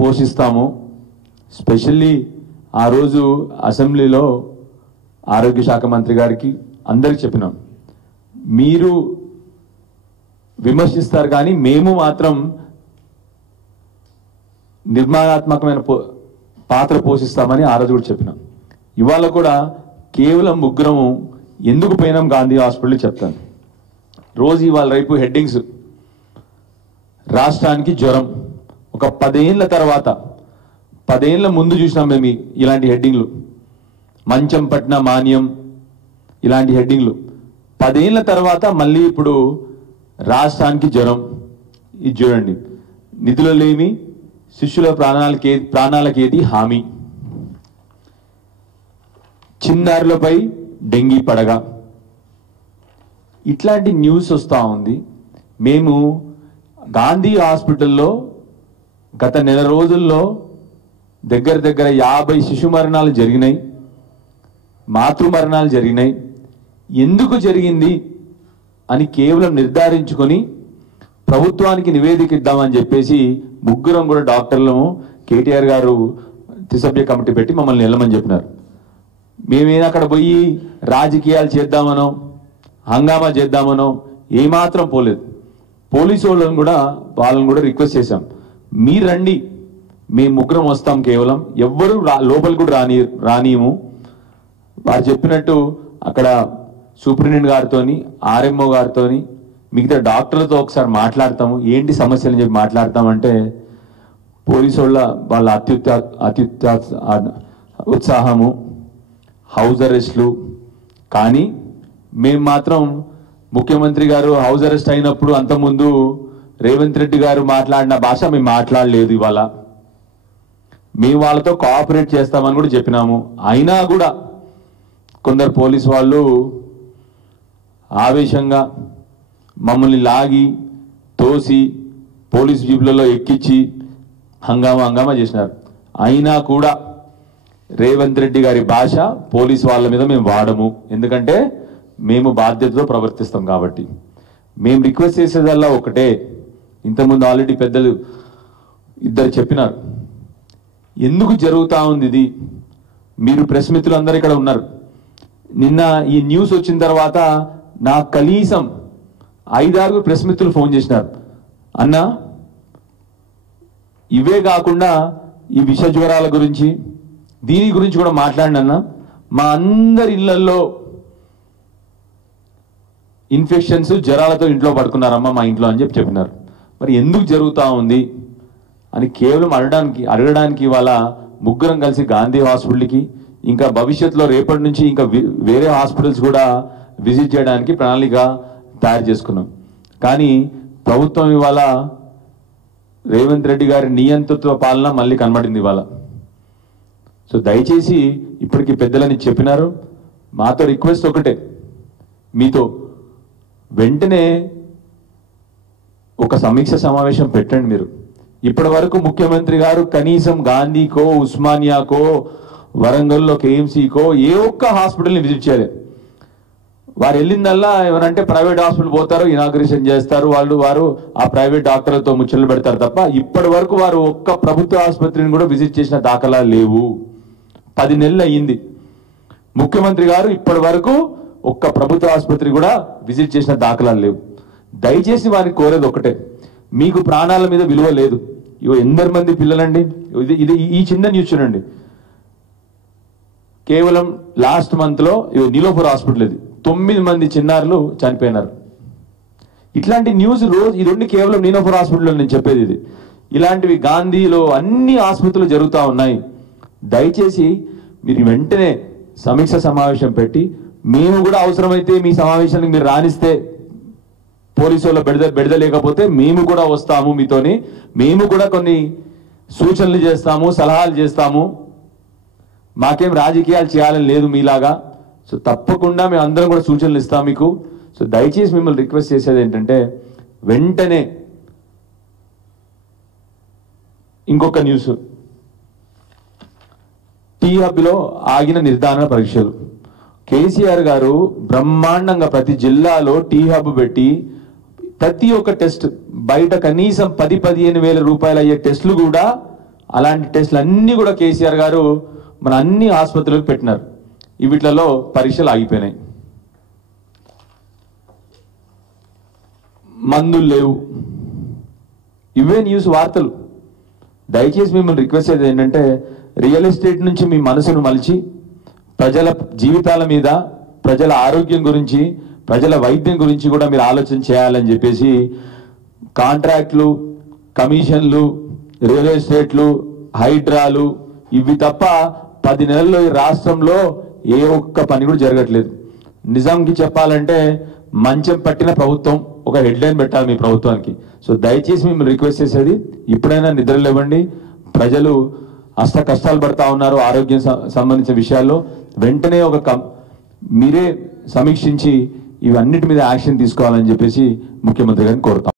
పోషిస్తాము. Specially ఆ రోజు అసెంబ్లీలో ఆరోగ్య శాఖ మంత్రి గారికి అందరికి చెప్పినాం, మీరు విమర్శిస్తారు కానీ మేము మాత్రం నిర్మాణాత్మకమైన పాత్ర పోషిస్తామని ఆ రోజు కూడా చెప్పినాం. ఇవాళ కూడా కేవలం ముగ్గురము ఎందుకు పోయినాం గాంధీ హాస్పిటల్ చెప్తాను. రోజు ఇవాళ రేపు హెడ్డింగ్స్, రాష్ట్రానికి జ్వరం. ఒక 10 ఏళ్ళ తర్వాత, 10 ఏళ్ళ ముందు చూసినాం మేము ఇలాంటి హెడ్డింగ్లు, మంచం పట్టిన మాన్యం ఇలాంటి హెడ్డింగ్లు. 10 ఏళ్ళ తర్వాత మళ్ళీ ఇప్పుడు రాష్ట్రానికి జ్వరం. ఇది చూడండి, నిధుల లేమి, శిష్యుల ప్రాణాలకేది హామీ, చిన్నారులపై డెంగీ పడగ. ఇట్లాంటి న్యూస్ వస్తూ ఉంది. మేము గాంధీ హాస్పిటల్లో గత నెల రోజుల్లో దగ్గర 50 శిశు మరణాలు జరిగినాయి, మాతృ మరణాలు జరిగినాయి. ఎందుకు జరిగింది అని కేవలం నిర్ధారించుకొని ప్రభుత్వానికి నివేదిక ఇద్దామని చెప్పేసి ముగ్గురం కూడా డాక్టర్లము కేటీఆర్ గారు త్రిసభ్య కమిటీ పెట్టి మమ్మల్ని వెళ్ళమని చెప్పినారు. మేమేనా అక్కడ పోయి రాజకీయాలు చేద్దామనో హంగామా చేద్దామనో ఏమాత్రం పోలేదు. పోలీసు వాళ్ళని కూడా రిక్వెస్ట్ చేశాం, మీరు రండి, మేము ముగ్గురం వస్తాం, కేవలం ఎవ్వరూ లోపల కూడా రానియము. వారు చెప్పినట్టు అక్కడ సూపరింటెండెంట్ గారితో, ఆర్ఎంఓ గారితో, మిగతా డాక్టర్లతో ఒకసారి మాట్లాడతాము, ఏంటి సమస్యలు చెప్పి మాట్లాడతామంటే పోలీసు వాళ్ళ ఉత్సాహము, హౌస్ అరెస్ట్లు. కానీ మేము మాత్రం ముఖ్యమంత్రి గారు హౌస్ అరెస్ట్ అయినప్పుడు అంతకుముందు రేవంత్ రెడ్డి గారు మాట్లాడిన భాష మేము మాట్లాడలేదు. ఇవాళ మేము వాళ్ళతో కోఆపరేట్ చేస్తామని కూడా చెప్పినాము. అయినా కూడా కొందరు పోలీసు వాళ్ళు ఆవేశంగా మమ్మల్ని లాగి తోసి పోలీసు జీపులలో ఎక్కించి హంగామా చేసినారు. అయినా కూడా రేవంత్ రెడ్డి గారి భాష పోలీసు వాళ్ళ మీద మేము వాడము, ఎందుకంటే మేము బాధ్యతతో ప్రవర్తిస్తాం కాబట్టి. మేము రిక్వెస్ట్ చేసేదల్లా ఒకటే, ఇంతకుముందు ఆల్రెడీ పెద్దలు ఇద్దరు చెప్పినారు, ఎందుకు జరుగుతూ ఉంది ఇది. మీరు ప్రెస్ మిత్రులు అందరూ ఇక్కడ ఉన్నారు. నిన్న ఈ న్యూస్ వచ్చిన తర్వాత నాకు కనీసం 5-6 ప్రెస్ మిత్రులు ఫోన్ చేసినారు, అన్న ఇవే కాకుండా ఈ విష జ్వరాల గురించి దీని గురించి కూడా మాట్లాడినన్నా, మా అందరి ఇళ్లలో ఇన్ఫెక్షన్స్ జ్వరాలతో ఇంట్లో పడుకున్నారమ్మా మా ఇంట్లో అని చెప్పినారు. మరి ఎందుకు జరుగుతూ ఉంది అని కేవలం అడగడానికి ఇవాళ ముగ్గురం కలిసి గాంధీ హాస్పిటల్కి, ఇంకా భవిష్యత్తులో రేపటి నుంచి ఇంకా వేరే హాస్పిటల్స్ కూడా విజిట్ చేయడానికి ప్రణాళిక తయారు చేసుకున్నాం. కానీ ప్రభుత్వం ఇవాళ రేవంత్ రెడ్డి గారి నియంతృత్వ పాలన మళ్ళీ కనబడింది ఇవాళ. సో దయచేసి ఇప్పటికీ పెద్దలని చెప్పినారు, మాతో రిక్వెస్ట్ ఒకటే, మీతో వెంటనే ఒక సమీక్ష సమావేశం పెట్టండి. మీరు ఇప్పటి వరకు ముఖ్యమంత్రి గారు కనీసం గాంధీకో, ఉస్మానియాకో, వరంగల్లో కేఎంసీకో ఏ ఒక్క హాస్పిటల్ని విజిట్ చేయలేదు. వారు వెళ్ళిందల్లా ఎవరంటే ప్రైవేట్ హాస్పిటల్ పోతారు, ఇనాగ్రేషన్ చేస్తారు, వారు ఆ ప్రైవేట్ డాక్టర్లతో ముచ్చట్లు పెడతారు తప్ప ఇప్పటి వరకు వారు ఒక్క ప్రభుత్వ ఆసుపత్రిని కూడా విజిట్ చేసిన దాఖలా లేవు. 10 నెలలు అయ్యింది. ముఖ్యమంత్రి గారు ఇప్పటి వరకు ఒక్క ప్రభుత్వ ఆసుపత్రి కూడా విజిట్ చేసిన దాఖలాలు లేవు. దయచేసి వారిని కోరేది ఒకటే, మీకు ప్రాణాల మీద విలువ లేదు. ఇవో ఎందరు మంది పిల్లలండి, ఇది ఈ చిన్న న్యూస్ చూడండి. కేవలం లాస్ట్ మంత్లో నీలోఫర్ హాస్పిటల్ ఇది 9 మంది చిన్నారులు చనిపోయినారు. ఇట్లాంటి న్యూస్ రోజు ఇది ఉండి కేవలం నీలోఫర్ హాస్పిటల్లో నేను చెప్పేది ఇది. ఇలాంటివి గాంధీలో అన్ని ఆసుపత్రులు జరుగుతూ ఉన్నాయి. దయచేసి మీరు వెంటనే సమీక్ష సమావేశం పెట్టి, మేము కూడా అవసరమైతే మీ సమావేశానికి మీరు రానిస్తే, పోలీసు వాళ్ళ బెడద లేకపోతే మేము కూడా వస్తాము మీతోని, మేము కూడా కొన్ని సూచనలు చేస్తాము, సలహాలు చేస్తాము. మాకేం రాజకీయాలు చేయాలని లేదు మీలాగా. సో తప్పకుండా మేము అందరం కూడా సూచనలు ఇస్తాం మీకు. సో దయచేసి మిమ్మల్ని రిక్వెస్ట్ చేసేది ఏంటంటే, వెంటనే ఇంకొక న్యూస్, టీ హబ్లో ఆగిన నిర్ధారణ పరీక్షలు. కేసీఆర్ గారు బ్రహ్మాండంగా ప్రతి జిల్లాలో టీ హబ్ పెట్టి ప్రతి ఒక్క టెస్ట్, బయట కనీసం 10-15 వేల రూపాయలు అయ్యే టెస్టులు కూడా అలాంటి టెస్టులు అన్నీ కూడా కేసీఆర్ గారు మన అన్ని ఆసుపత్రులకు పెట్టినారు. వీటిలలో పరీక్షలు ఆగిపోయినాయి. మందులు లేవు. ఇవే న్యూస్ వార్తలు. దయచేసి మిమ్మల్ని రిక్వెస్ట్ చేసేది ఏంటంటే, రియల్ ఎస్టేట్ నుంచి మీ మనసును మలిచి ప్రజల జీవితాల మీద, ప్రజల ఆరోగ్యం గురించి, ప్రజల వైద్యం గురించి కూడా మీరు ఆలోచన చేయాలని చెప్పేసి కాంట్రాక్ట్లు, కమిషన్లు, రియల్ ఎస్టేట్లు, హైడ్రాలు ఇవి తప్ప 10 నెలల్లో ఈ రాష్ట్రంలో ఏ ఒక్క పని కూడా జరగట్లేదు. నిజాంకి చెప్పాలంటే మంచం పట్టిన ప్రభుత్వం ఒక హెడ్లైన్ పెట్టాలి మీ ప్రభుత్వానికి. సో దయచేసి మిమ్మల్ని రిక్వెస్ట్ చేసేది, ఇప్పుడైనా నిద్రలేవండి. ప్రజలు అష్ట కష్టాలు పడతా ఉన్నారు ఆరోగ్యం సంబంధించిన విషయాల్లో. వెంటనే మీరే సమీక్షించి ఇవన్నిటి మీద యాక్షన్ తీసుకోవాలని చెప్పేసి ముఖ్యమంత్రి గారిని కోరుతాం.